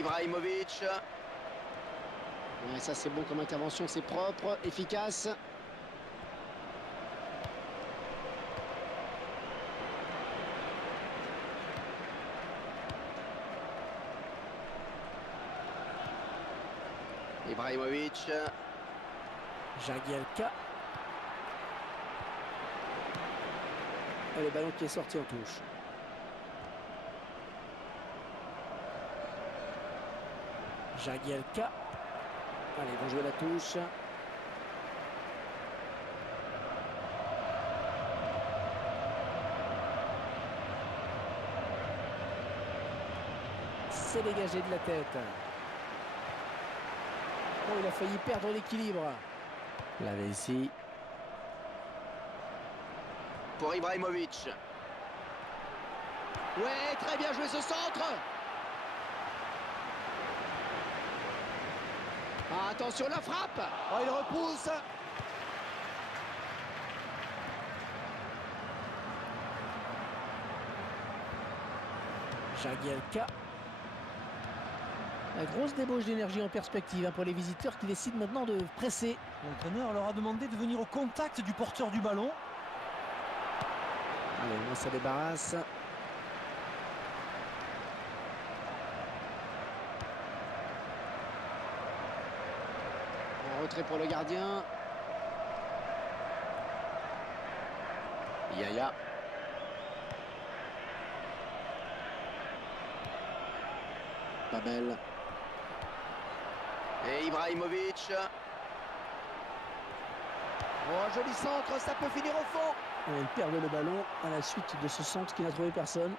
Ibrahimovic. Ouais, ça c'est bon comme intervention, c'est propre, efficace. Ibrahimovic. Jagielka. Et le ballon qui est sorti en touche. Jagielka. Allez, ils vont jouer la touche. C'est dégagé de la tête. Oh, il a failli perdre l'équilibre. La ici. Pour Ibrahimovic. Ouais, très bien joué ce centre. Ah, attention la frappe. Oh, il repousse. Jagielka. La grosse débauche d'énergie en perspective pour les visiteurs qui décident maintenant de presser. L'entraîneur leur a demandé de venir au contact du porteur du ballon. Allez, on se débarrasse. En retrait pour le gardien. Yaya. Babel. Et Ibrahimovic. Oh, joli centre, ça peut finir au fond. Et il perd le ballon à la suite de ce centre qui n'a trouvé personne.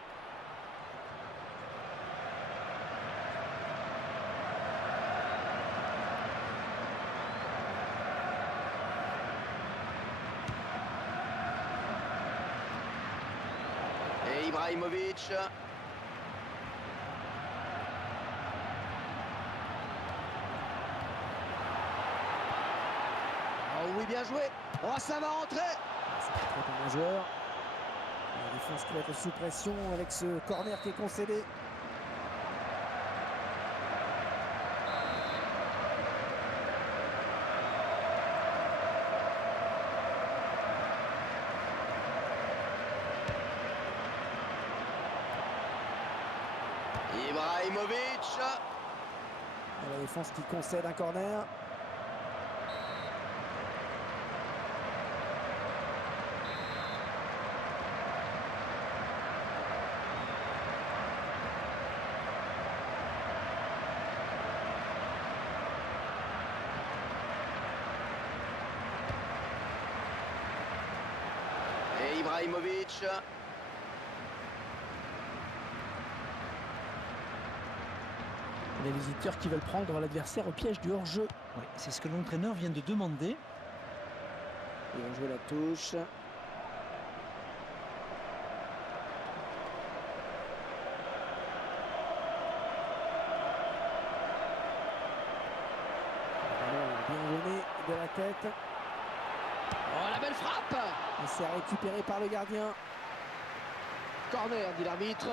Et Ibrahimovic. Oh oui, bien joué. Oh, ça va rentrer. C'est pas très bon joueur. La défense qui va être sous pression avec ce corner qui est concédé. Ibrahimovic. La défense qui concède un corner. Et Ibrahimovic. Les visiteurs qui veulent prendre l'adversaire au piège du hors-jeu. Oui, c'est ce que l'entraîneur vient de demander. Ils vont jouer la touche. Bien gêné de la tête. Oh, la belle frappe. Et c'est récupéré par le gardien. Corner, dit l'arbitre.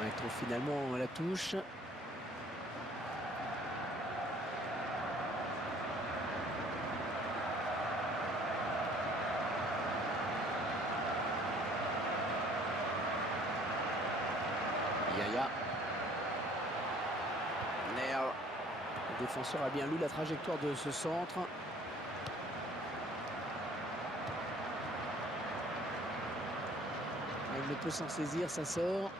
Ouais, il trouve finalement la touche. Yaya. Nair. Le défenseur a bien lu la trajectoire de ce centre. Il ne peut s'en saisir, ça sort.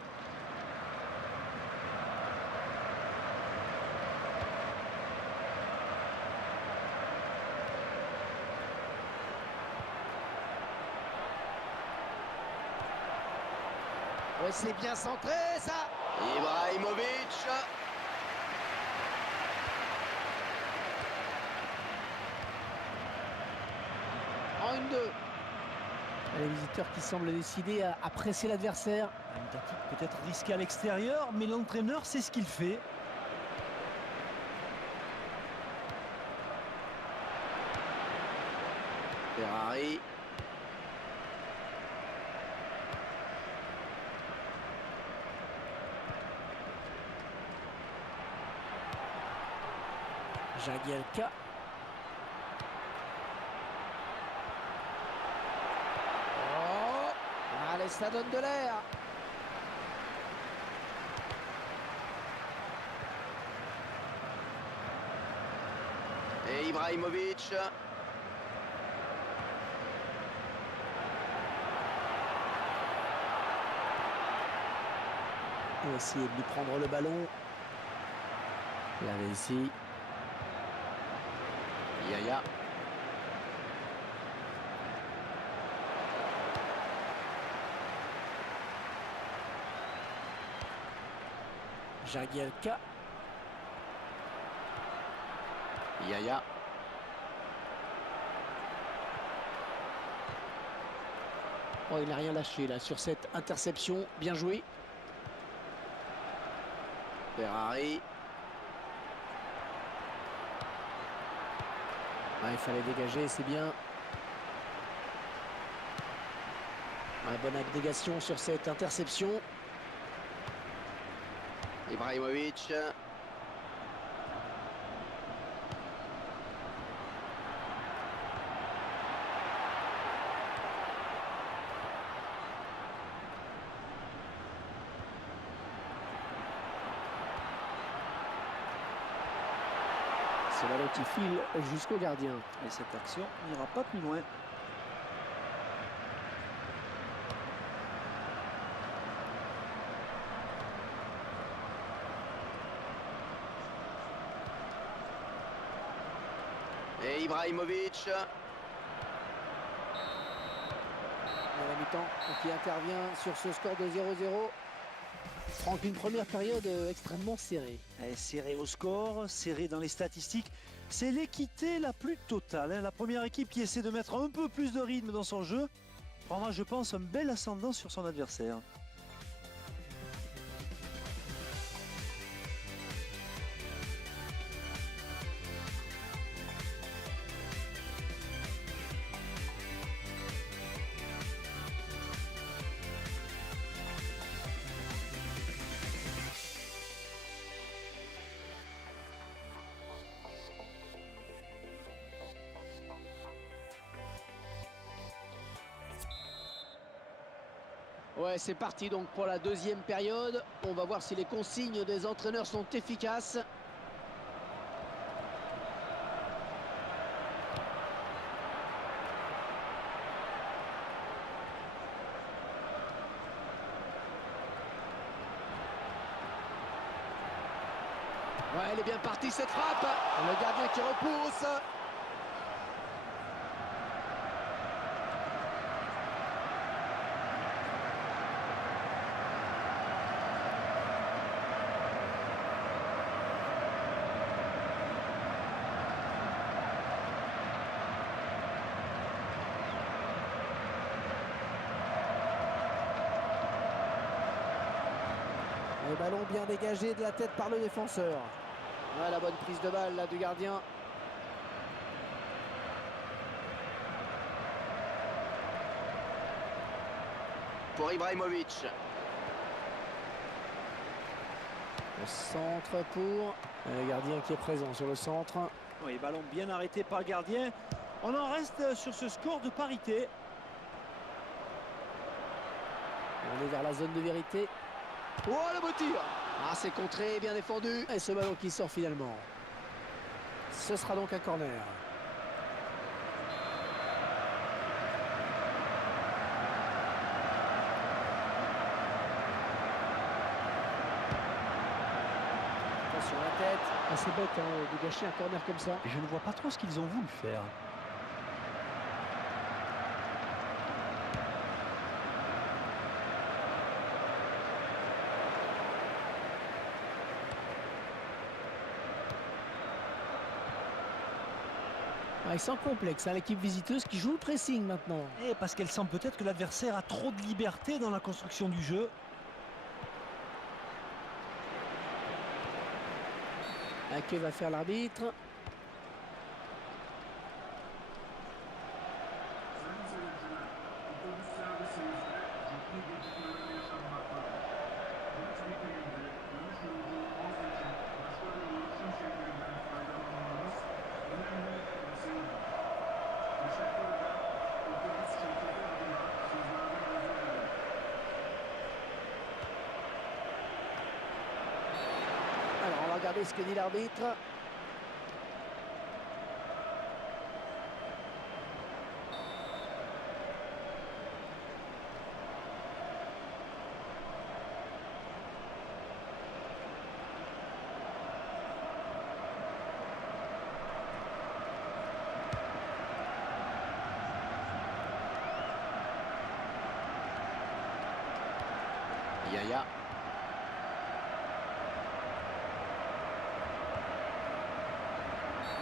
Ouais, c'est bien centré, ça. Ibrahimovic. En 1-2. Les visiteurs qui semblent décidés à presser l'adversaire. Une tactique peut-être risquée à l'extérieur, mais l'entraîneur sait ce qu'il fait. Ferrari. Jagielka. Oh, allez, ça donne de l'air. Et Ibrahimovic. On va essayer de lui prendre le ballon. La ici. Yaya. Jagielka. Yaya. Oh, il n'a rien lâché là sur cette interception. Bien joué. Ferrari. Il fallait dégager, c'est bien. Bonne abnégation sur cette interception. Ibrahimovic. C'est le ballon qui file jusqu'au gardien. Et cette action n'ira pas plus loin. Et Ibrahimovic. À la mi-temps qui intervient sur ce score de 0-0. Franck, une première période extrêmement serrée. Serré au score, serré dans les statistiques. C'est l'équité la plus totale. La première équipe qui essaie de mettre un peu plus de rythme dans son jeu prendra, je pense, un bel ascendant sur son adversaire. Ouais, c'est parti donc pour la deuxième période. On va voir si les consignes des entraîneurs sont efficaces. Ouais, elle est bien partie cette frappe. Le gardien qui repousse. Le ballon bien dégagé de la tête par le défenseur. Ouais, la bonne prise de balle là du gardien. Pour Ibrahimovic. Le centre pour le gardien qui est présent sur le centre. Oui, ballon bien arrêté par le gardien. On en reste sur ce score de parité. On est vers la zone de vérité. Oh, le beau tir! Ah, c'est contré, bien défendu. Et ce ballon qui sort finalement. Ce sera donc un corner. Attention à la tête. Ah, c'est bête hein, de gâcher un corner comme ça. Je ne vois pas trop ce qu'ils ont voulu faire. Ah, sans complexe, hein, l'équipe visiteuse qui joue le pressing maintenant. Et parce qu'elle sent peut-être que l'adversaire a trop de liberté dans la construction du jeu. Que va faire l'arbitre? Alors, on va regarder ce que dit l'arbitre. Yaya.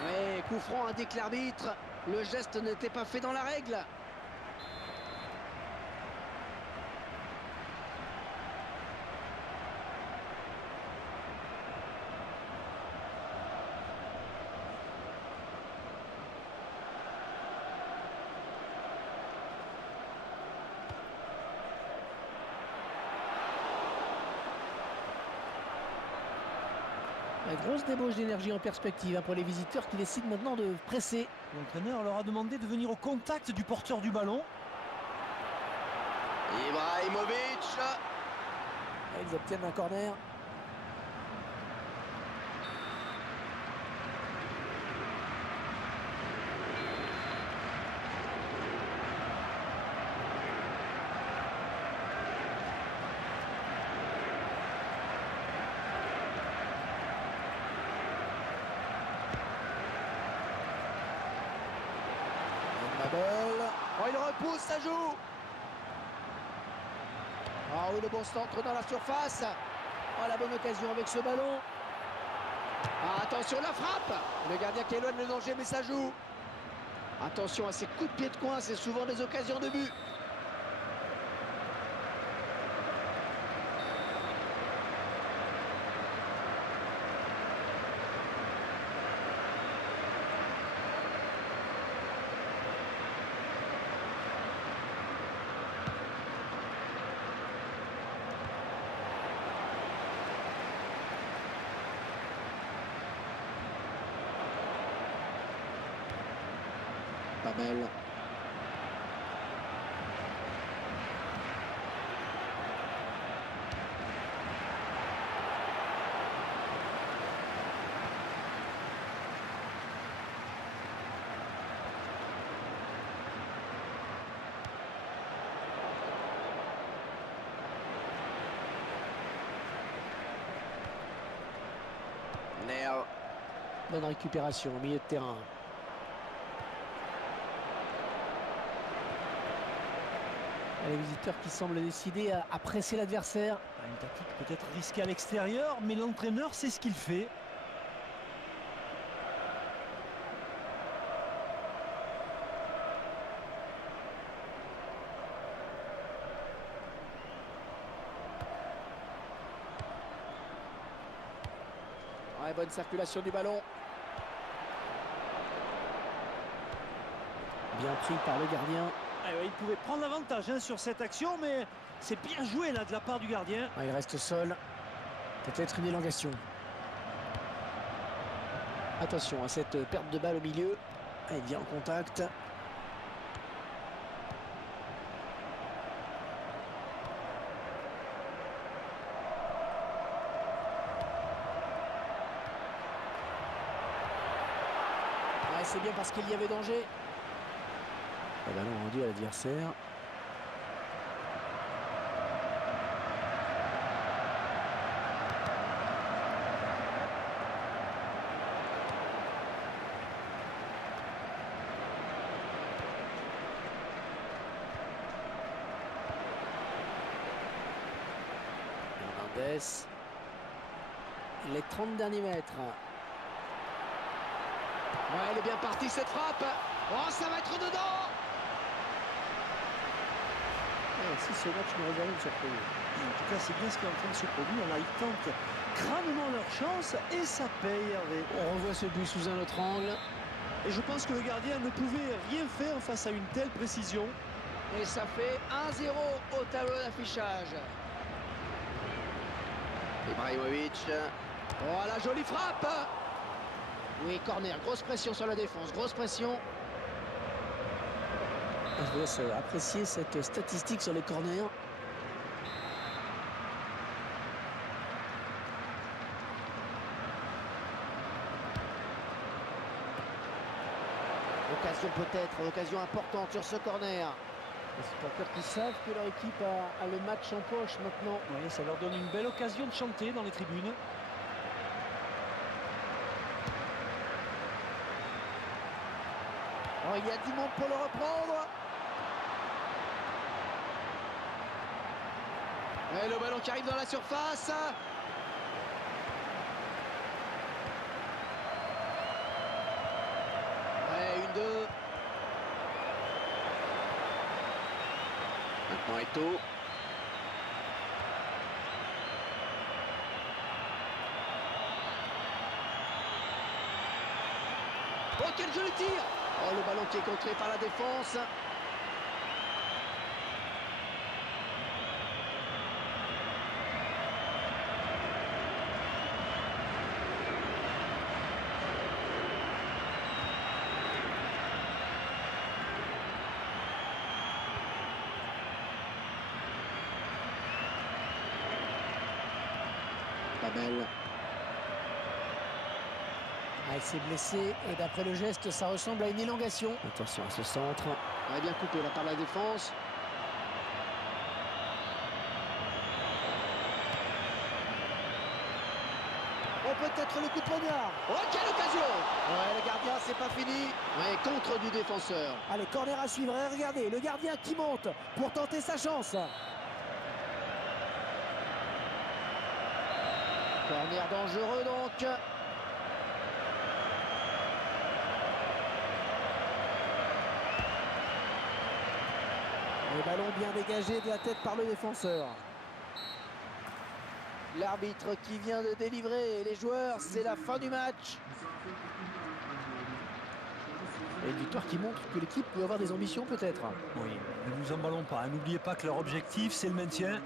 Mais coup franc indique l'arbitre. Le geste n'était pas fait dans la règle. Une grosse débauche d'énergie en perspective, hein, pour les visiteurs qui décident maintenant de presser. L'entraîneur leur a demandé de venir au contact du porteur du ballon. Ibrahimovic. Ils obtiennent un corner. Oh, il repousse, ça joue. Ah oui, le bon centre dans la surface. Oh, la bonne occasion avec ce ballon. Ah, attention, la frappe. Le gardien qui éloigne le danger, mais ça joue. Attention à ces coups de pied de coin, c'est souvent des occasions de but. Babel. Neo. Bonne récupération au milieu de terrain. Les visiteurs qui semblent décidés à presser l'adversaire. Une tactique peut-être risquée à l'extérieur, mais l'entraîneur sait ce qu'il fait. Ouais, bonne circulation du ballon. Bien pris par le gardien. Ah ouais, il pouvait prendre l'avantage, hein, sur cette action, mais c'est bien joué là de la part du gardien. Ah, il reste seul. Peut-être une élongation. Attention à cette perte de balle au milieu. Il vient en contact. Ouais, c'est bien parce qu'il y avait danger. Le ballon rendu à l'adversaire. Hernandez. Les 30 derniers mètres. Ouais, elle est bien partie cette frappe. Oh, ça va être dedans. Ouais, si ce match nous réserve une surprise. En tout cas, c'est bien ce qui est en train de se produire. Là, ils tentent crânement leur chance et ça paye, Hervé. On revoit ce but sous un autre angle. Et je pense que le gardien ne pouvait rien faire face à une telle précision. Et ça fait 1-0 au tableau d'affichage. Ibrahimovic. Oh, la jolie frappe. Oui, corner, grosse pression sur la défense, grosse pression. Je vous laisse apprécier cette statistique sur les corners. Occasion peut-être, occasion importante sur ce corner. Les supporters qui savent que leur équipe a le match en poche maintenant. Oui, ça leur donne une belle occasion de chanter dans les tribunes. Oh, il y a du monde pour le reprendre. Et le ballon qui arrive dans la surface. Ouais, 1-2. Maintenant Eto'o. Oh, quel joli tir. Oh, le ballon qui est contré par la défense. Pas belle. Ah, il s'est blessé et d'après le geste, ça ressemble à une élongation. Attention à ce centre. Elle est bien coupé là par la défense. Oh, peut-être le coup de poignard. Oh, quelle occasion. Ouais, le gardien, c'est pas fini. Ouais, contre du défenseur. Allez, corner à suivre. Et regardez, le gardien qui monte pour tenter sa chance. Corner dangereux donc. Le ballon bien dégagé de la tête par le défenseur. L'arbitre qui vient de délivrer les joueurs, c'est la fin du match. Et une victoire qui montre que l'équipe peut avoir des ambitions peut-être. Oui, ne nous emballons pas. N'oubliez pas que leur objectif, c'est le maintien.